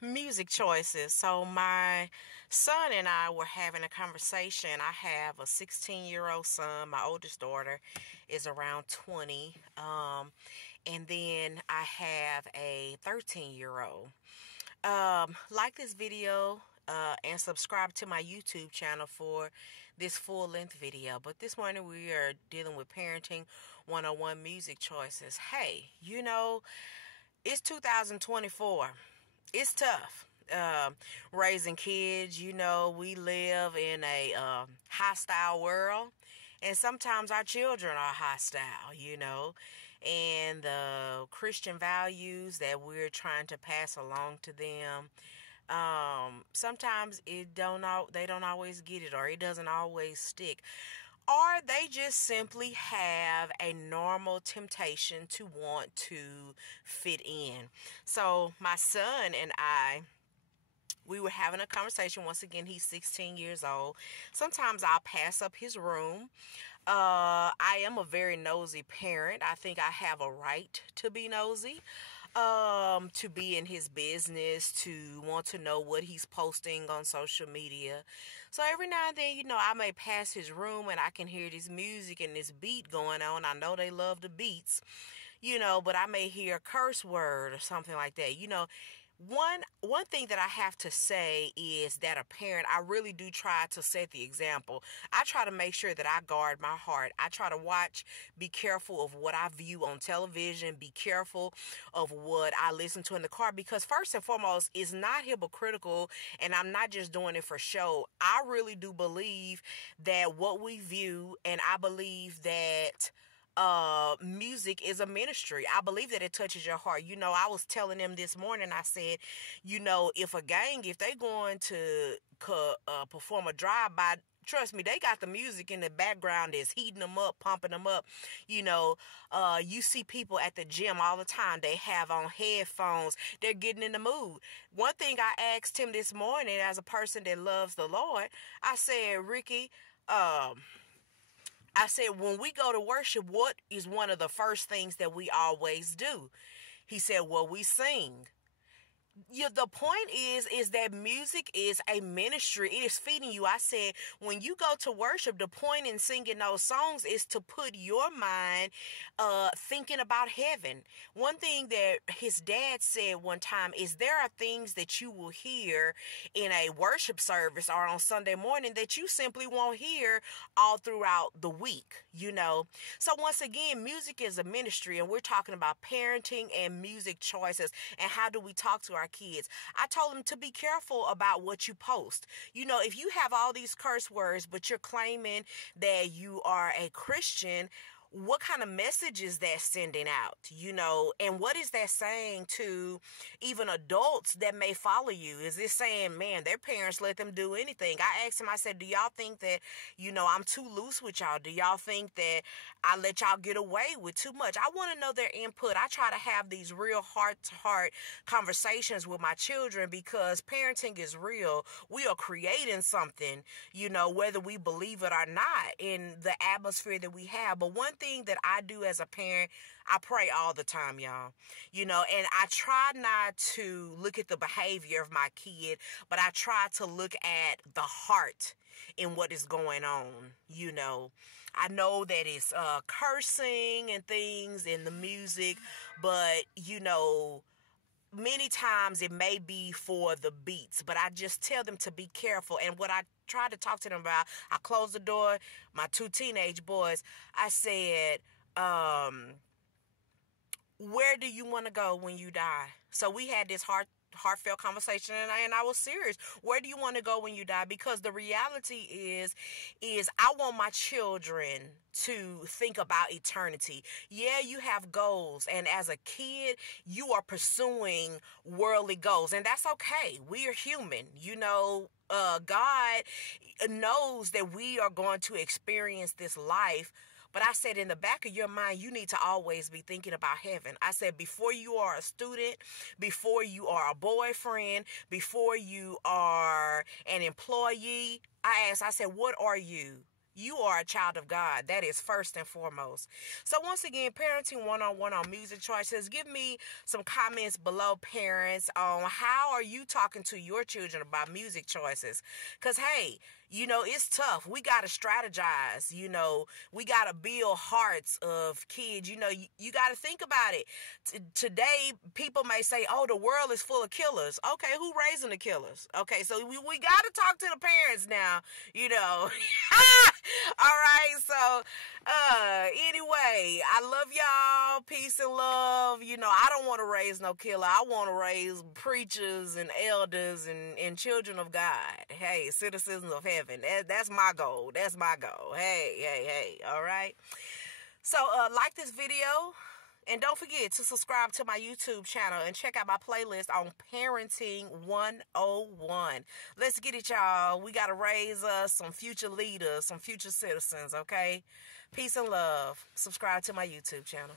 Music choices. So my son and I were having a conversation. I have a 16-year-old son. My oldest daughter is around 20. And then I have a 13-year-old. Like this video and subscribe to my YouTube channel for this full-length video. But this morning we are dealing with parenting 101 music choices. Hey, it's 2024. It's tough raising kids. We live in a hostile world, and sometimes our children are hostile, and the Christian values that we're trying to pass along to them, sometimes they don't always get it, or it doesn't always stick. Or they just simply have a normal temptation to want to fit in. So my son and we were having a conversation. Once again, he's 16 years old. Sometimes I'll pass up his room. I am a very nosy parent. I think I have a right to be nosy. To be in his business, to want to know what he's posting on social media. So every now and then, I may pass his room and I can hear this music and this beat going on. I know they love the beats, but I may hear a curse word or something like that. One thing that I have to say is that a parent, I really do try to set the example. I try to make sure that I guard my heart. I try to be careful of what I view on television, be careful of what I listen to in the car, because first and foremost, it's not hypocritical, and I'm not just doing it for show. I really do believe that what we view, and I believe that music is a ministry. I believe that it touches your heart. I was telling them this morning, I said, if they going to perform a drive-by, trust me, they got the music in the background that's heating them up, pumping them up. You see people at the gym all the time. They have on headphones. They're getting in the mood. One thing I asked him this morning, as a person that loves the Lord, I said, Ricky, I said, when we go to worship, what is one of the first things that we always do? He said, well, we sing. The point is that music is a ministry. It is feeding you. I said, when you go to worship, the point in singing those songs is to put your mind thinking about heaven. One thing that his dad said one time is there are things that you will hear in a worship service or on Sunday morning that you simply won't hear all throughout the week, So once again, music is a ministry, and we're talking about parenting and music choices, and how do we talk to our kids. I told them to be careful about what you post. If you have all these curse words, but you're claiming that you are a Christian, what kind of message is that sending out, and what is that saying to even adults that may follow you? Is this saying, man, their parents let them do anything? I asked him, I said, do y'all think that, I'm too loose with y'all? Do y'all think that I let y'all get away with too much? I want to know their input. I try to have these real heart-to-heart conversations with my children, because parenting is real. We are creating something, whether we believe it or not, in the atmosphere that we have. But one thing that I do as a parent, I pray all the time, y'all, and I try not to look at the behavior of my kid, but I try to look at the heart in what is going on. I know that it's cursing and things in the music, but many times it may be for the beats, but I just tell them to be careful. And what I try to talk to them about, I closed the door, my 2 teenage boys, I said, where do you want to go when you die? So we had this heartfelt conversation, and I was serious. Where do you want to go when you die? Because the reality is I want my children to think about eternity. Yeah, you have goals, and as a kid, you are pursuing worldly goals, and that's okay. We are human, God knows that we are going to experience this life. But I said, in the back of your mind, you need to always be thinking about heaven. I said, before you are a student, before you are a boyfriend, before you are an employee, I said, what are you? You are a child of God. That is first and foremost. So once again, parenting 101 on music choices. Give me some comments below, parents, on how are you talking to your children about music choices? Because, hey, it's tough. We got to strategize. We got to build hearts of kids. You got to think about it. Today, people may say, oh, the world is full of killers. Okay, who raising the killers? Okay, so we got to talk to the parents now, All right, so anyway, I love y'all. Peace and love. I don't want to raise no killer. I want to raise preachers and elders and children of God. Hey, citizens of heaven. That's my goal. That's my goal. Hey. All right. So like this video. And don't forget to subscribe to my YouTube channel and check out my playlist on Parenting 101. Let's get it, y'all. We got to raise us some future leaders, some future citizens, okay? Peace and love. Subscribe to my YouTube channel.